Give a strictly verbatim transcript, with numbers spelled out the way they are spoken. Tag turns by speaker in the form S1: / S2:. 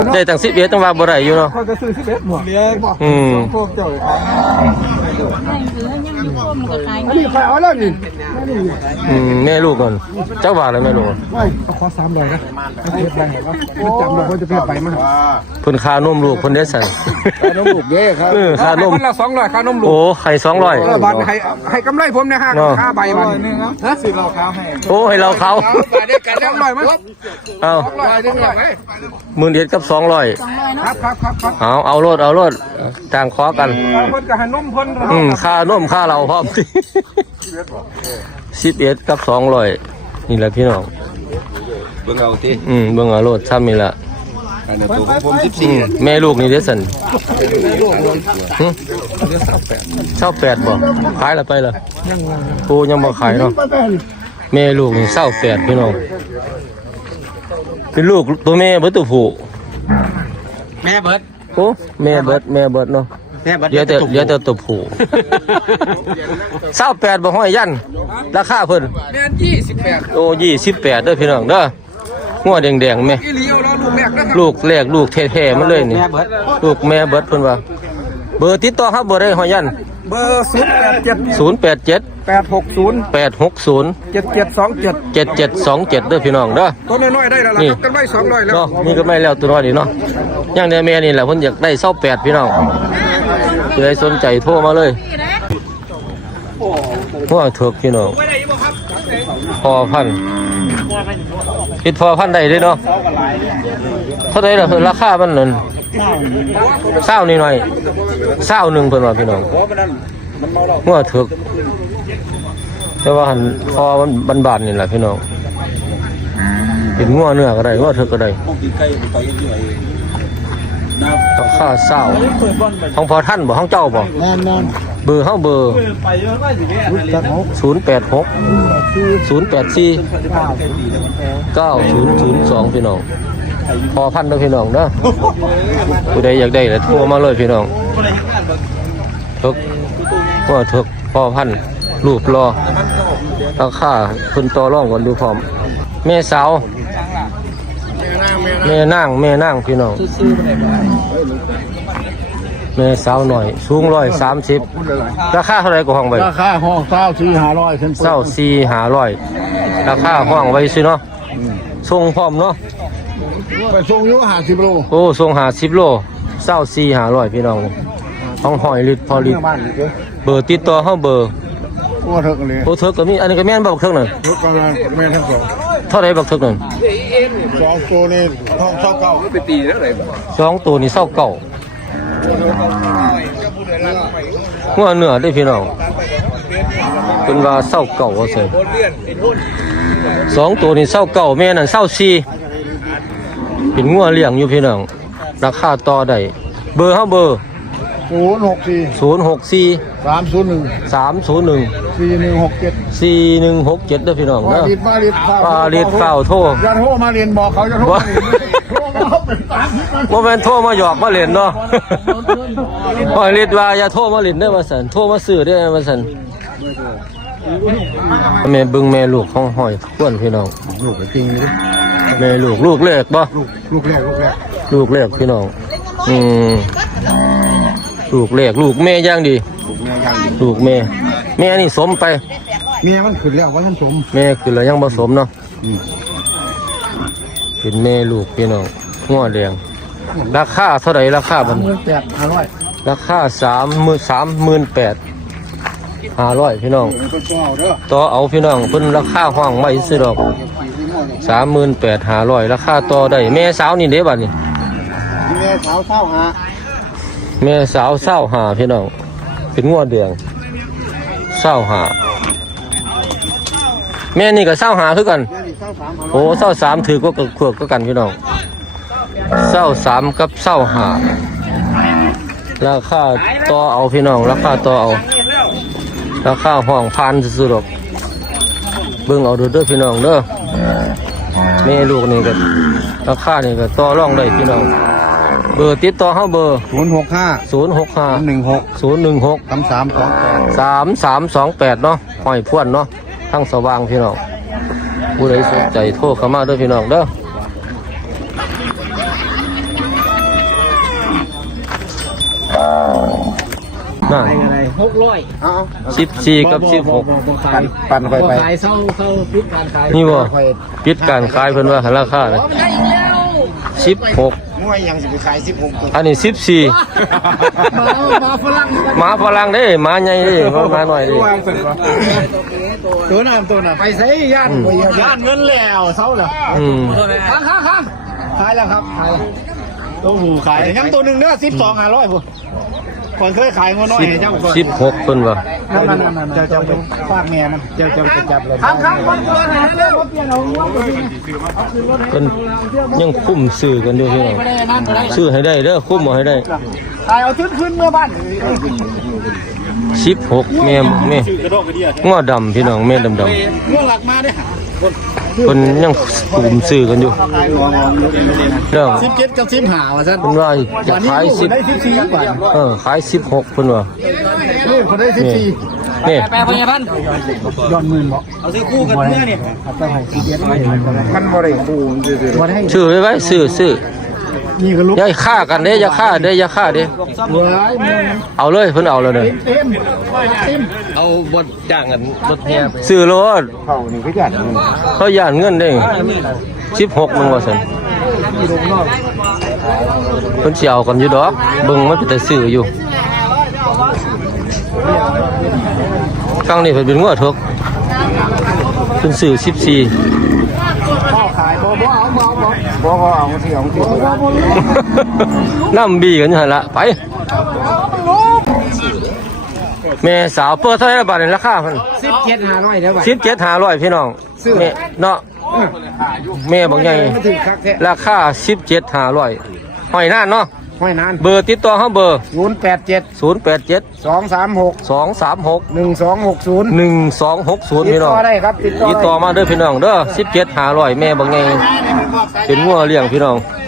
S1: ได้ตั้งสิบเอ็ดตั้งว่าบ่ได้อยู่เนาะ
S2: เขาจะซื้อสิบเอ็ดหมวก
S1: อืม
S2: พวกเจ้าอันนี้ใครเอาแล้วนี่
S1: อืมแม่ลูกก่อนเจ้าว่าอะไรแม่ลูก
S2: ไม่ขอสามร้อยนะเก็บได้เหรอมันจำเราเขาจะเพี้ยไปมั้ง
S1: เพิ่นค่านมลูกเพิ่นได้สั่น
S2: ค่านมลูกเด้ครับ
S1: เออค่านม
S2: คนละสองร้อยค่านมลูก
S1: โอ้ไข่สองร้อย
S2: บาทให้ให้กำไรผมเนี่ยฮะค่าใบมันฮะสิเราเขาให้
S1: โอ้ให้เราเขา
S2: สองร้อยมั้ง
S1: เอ้าหมื่นเอ็ดกับสองร้อย
S2: ครับครับครับครับ
S1: เอาเอารถเอารถต่างขอกัน
S2: เพิ่นก็ให้นมเพิ่น
S1: อืมค่านมค่าเราพร้อมสิบเอ็ดกับสองร้อยนี่แหละพี่น้อง
S3: เบิ่งเอาติ
S1: อืมเบิ่งเอารถซ้ำนี่ละ
S3: อันนั้นตัวของผมสิบสี่
S1: แม่ลูกนี่เด้อสันเช่าแปดบ่ขายละไปละโอ้ยังบ่ขายเนาะแม่ลูกนี่เศร้าแปดพี่น้องเป็นลูกตัวแม่เบิดตัวผู้
S3: แม่เบิด
S1: โอ้แม่เบิดแม่เบิดเนาะเดี๋ยวแต่เดี๋ยวแต่ตัวผู้เศร้าแปดบ่ห้อยยันราคาเพิ่น
S2: แม่ยี่สิบแปด
S1: โอ้ยี่สิบแปดเด้อพี่น้องเด้องัวแดงๆแม่ลูกแรกลูกแท้ๆมันเลยนี่ลูกแม่เบิดเพิ่นว่าเบอร์ติดต่อครับเบอร์ได้ห้อยยัน
S2: เบอร์ศูนย์แปดเจ็ด
S1: ศูนย์แปดเจ็ด
S2: แปดหกศูนย์
S1: แปดหกศูนย์
S2: เจ็ดเจ็ดสองเจ็ด
S1: เจ็ดเจ็ดสองเจ็ดเด้อพี่น้องเด้อ
S2: ตัวน้อยๆได้แล้วล่ะครับกันไว้สองร้อยแล้ว
S1: เนาะนี่ก็ไม่แล้วตัวน้อยนี่เนาะอย่างเดียวแม่นี่แหละเพิ่นอยากได้เศร้าแปดพี่น้องใครสนใจโทรมาเลยว่าเถิกพี่น้องพอพันคิดพอพันได้ด้วยเนาะเท่าไหร่ล่ะราคามันนั่นเศร้านิดหน่อยเศร้าหนึ่งเพิ่นว่าพี่น้องว่าเถิกแต่ว่าหันพอมันบานๆนี่แหละพี่น้องเห็นงัวเนื้อก็ได้งัวเถิกก็ได้ราคาเศร้าของพอท่านบ่ของเจ้าบ่เบอร์ห้องเบอร์ศูนย์แปดหกศูนย์แปดสี่เก้าศูนย์ศูนย์สองพี่น้องพอพันเด้อพี่น้องเด้อผู้ใดอยากได้แล้วโทรมาเลยพี่น้องทึกว่าทึกพอพันรูปรอราคาคุณต่อรองกันดูพร้อมแม่สาวแม่นั่งแม่นั่งพี่น้องแม่สาวหน่อยสูงร้อยสามสิบราคาเท่าไรก็ห้องไว้
S2: ราคาห้องเศร้าสี่ห้าร้อย
S1: เศร้าสี่ห้าร้อยราคาห้องไว้สิเนาะส่งพร้อมเนาะ
S2: ไปส่งอยู่ห้าสิบโล
S1: โอ้ส่งห้าสิบโลเศร้าสี่ห้าร้อยพี่น้องห้องหอยลิตรพอลิตรเบอร์ติดต่อห้องเบอร์
S2: โอ้เถิกเลย
S1: โอ้เถิกก็มีอันนี้ก็แม่นบักเถิกนั่น
S2: เถิกก็แม่นทั้งสอง
S1: เท่าไรบักเถิกนั่น
S2: สองตัวนี่ห้องเศร้าเก่าไปตีแล้วไหน
S1: สองตัวนี่เศร้าเก่างัวเนื้อได้พี่น้องเป็นว่าเศร้าเก่าว่าเสียสองตัวนี่เศร้าเก่าแม่นั่นเศร้าซีเป็นงัวเลี้ยงอยู่พี่น้องราคาต่อได้เบอร์ห้าเบอร์
S2: ศูนย์หกสี่
S1: ศูนย์หกสี่
S2: สามศูนย์หนึ่ง
S1: สามศูนย์หนึ่ง
S2: สี่หนึ่งหกเจ็ด
S1: สี่หนึ่งหกเจ็ดได้พี่น้องเนาะ
S2: มาลิด
S1: มาลิดเฝ้าโทร
S2: อย่าโทรมาเรียนบอกเขาจะโทร
S1: ว่าเป็นโทรมาหยอกมาเล่นเนาะหอยลิดว่าอย่าโทรมาเล่นได้มาสันโทรมาซื้อได้มาสันแม่บึงแม่ลูกของหอยข้วนพี่น้อง
S2: ลูกจริง
S1: แม่ลูกลูกเล็กบ่
S2: ลูกแรกลูกแรก
S1: ลูกเล็กพี่น้องอืมลูกเล็กลูกแม่ย่างดีลูกแม่แม่นี่สมไป
S2: แม่มันขึ้นแล้วว่าท่านสม
S1: แม่ขึ้นแล้วยังผสมเนาะเป็นแม่ลูกพี่น้องง้อแดงราคาเท่าไหร่ราคาบันราคาสามหมื่นสามหมื่นแปดห้าร้อยพี่น้องต่อเอาพี่น้องเพิ่นราคาห้องไม่ซื้อดอกสามหมื่นแปดห้าร้อยราคาต่อได้แม่สาวนี่เด้บัดนี่
S2: แม่สาวเศร้าหา
S1: แม่สาวเศร้าหาพี่น้องเป็นง้อแดงเศร้าหาแม่นี่ก็เศร้าหาคือกันโอ้เศร้าสามถือก็ขวบก็กันพี่น้องเศร้าสามกับเศร้าหาราคาต่อเอาพี่น้องราคาต่อเอาราคาห้องพันสุดๆหรอกเบิ่งเอาดูเด้อพี่น้องเด้อแม่ลูกนี่ก็ราคานี่ก็ต่อรองได้พี่น้องเบอร์ติดต่อเขาเบอร์
S2: ศูนย์หกห้า
S1: ศูนย์หกห้า
S2: หนึ่งหก
S1: ศูนย์หนึ่งหก
S2: สามสามสองแปด
S1: สามสามสองแปดเนาะหอยพ่วนเนาะทั้งสว่างพี่น้องผู้ใดสนใจโทรเข้ามาด้วยพี่น้องเด้อน่ะ
S2: อะไรหกร้อย
S1: สิบสี่กับสิบหก
S2: ปันปันค่อยไปขายเศร้าเศร้าปิดการขาย
S1: นี่บ่ปิดการขายเพิ่นว่าราคาเลยสิบหก
S2: มวยยังสิไปขายสิบหก
S1: อันนี้สิบสี่
S2: มามาฝรั่ง
S1: หมาฝรั่งเด้หมาใหญ่เด้บ่หมาน้อยเด้
S2: ตัวน้ำตัวน่ะไปใส่ย่านย่านเงินแล้วเศร้าแล้ว
S1: อืม
S2: ข้างข้างข้างขายแล้วครับขายแล้วตัวหูขายยังตัวหนึ่งเด้อสิบสองห้าร้อยพุ่นก่อนเคยขายงัวน้อยให้เจ้าก่อน
S1: สิบหกเพิ่นว่า
S2: นั่นนั่นนั่นเจ้าเจ้าจะฟาดแม่มันเจ้าเจ้าจะจับเลยข้างข้างคนตัวไหนเด้อรถเปลี่ยนเอางัวไปสิ
S1: เพิ่นยังคุ้มซื้อกันอยู่พี่น้องซื้อให้ได้เด้อคุ้มเอาให้ได้
S2: ขายเอาขึ้นขึ้นเมื่อบ้าน
S1: สิบหกแม่แม่ง้อดำพี่น้องแม่ดำดำ
S2: เมื่อหลักมาเด้อ
S1: เพิ่นยังคุ้มซื้อกันอยู่เด้อ
S2: สิบเจ็ดกับสิบห้าว่าซั่น
S1: เพิ่นว่าจะขายสิบ
S2: ได้สิบสี่บาท
S1: เออขายสิบหกเพิ่นว่า
S2: ลูกเขาได้สิบสี่
S1: นี่
S3: แปลพยาพันธ์
S2: ย้อนหมื่นบ่
S3: เอาซื้อคู่กันเมื่อเนี่ย
S2: เอาไปให้สิบเจ็ดมันบ่ได้คู่บ่ได้
S1: ซื้อไว้ไว้ซื้อซื้อ
S2: นี่ก็ลูก
S1: อย่าฆ่ากันเด้อย่าฆ่าเด้อย่าฆ่าเด้
S2: เว้ยมึง
S1: เอาเลยเพิ่นเอาแล้วเด้อ
S2: เต็มเต็ม
S3: เอาบดจ้างกันรถเฮียไป
S1: ซื้อรถ
S2: เขานี่ก็ยัน
S1: เขาย่านเงินเด้สิบหกนึงว่าซั่นเพิ่นสิเอากันอยู่ดอกเบิ่งมันเป็นแต่ซื้ออยู่ครั้งนี้เพิ่นเป็นงัวเถกเพิ่นซื้อสิบสี่
S2: พ่อขายบ่บ่เอาบ่เอาบ่บ่เอาที่เอาที่
S1: น้ำบีกันอยู่หั่นละไปแม่สาวเปิดเท่าไหร่บาทนี่ราคาเพิ่น
S2: สิบเจ็ดห้าร้อยเด้อบ่
S1: สิบเจ็ดห้าร้อยพี่น้องแม่เนาะแม่บอกใหญ่
S2: มาถึงคักแท้
S1: ราคาสิบเจ็ดห้าร้อยหอยนานเนาะ
S2: ห้อยนาน
S1: เบอร์ติดต่อเขาเบอร์
S2: ศูนย์แปดเจ็ด
S1: ศูนย์แปดเจ็ด
S2: สองสามหก
S1: สองสามหก
S2: หนึ่งสองหกศูนย์
S1: หนึ่งสองหกศูนย์
S2: ติด
S1: พี่น้
S2: ต่
S1: อง
S2: อได้ครับติดต่อ
S1: ติดต่อมาเด้อพี่น้องเด้อสิบเจ็ดห้าร้อยแม่บอกใหญ่เป็นงัวเลี้ยงพี่น้อง